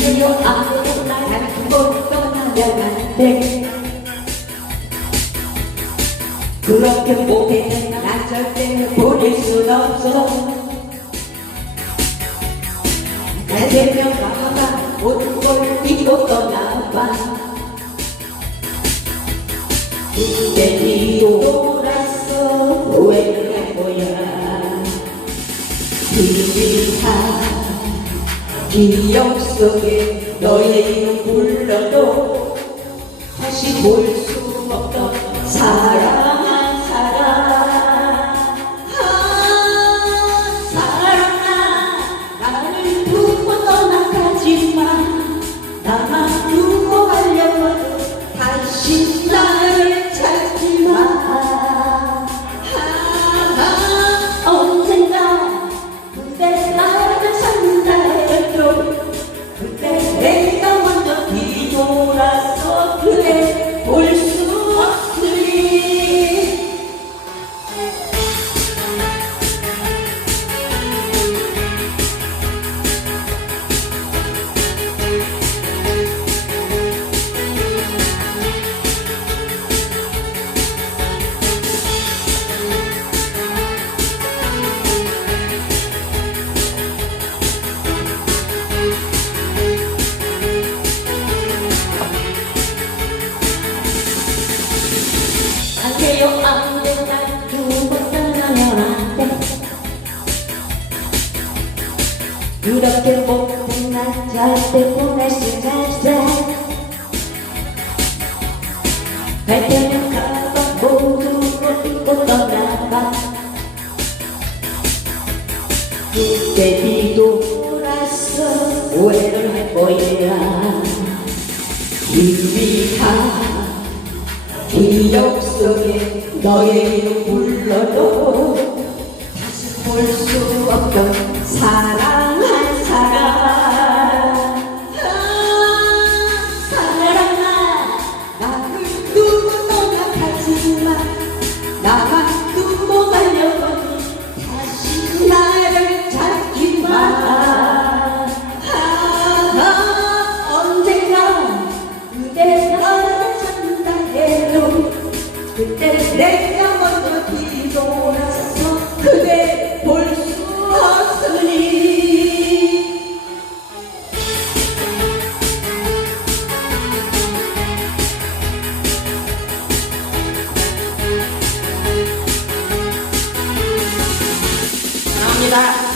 아무나 두고 떠나면 안돼 그렇게 보내는 난 절대 보낼 순 없어 날 되면 가봐 모든 걸 잊고 떠나봐 기억 속에 너의 이름 불러도 다시 볼 수 없던 사랑한 사랑 아, 사랑아 나를 두고 떠나가지만 나만 두고 가려고 다시 나 안 돼요 안돼 날 두고 떠나면 안돼 이렇게 못된 날 절대 보낼 수 없어 갈 때는 가봐 모두 걸 잊고 떠나봐 그때 뒤돌아서 오해를 할 거야 속에 너의 이름 불러도 다시 볼 수 없던 사랑 감사합니다.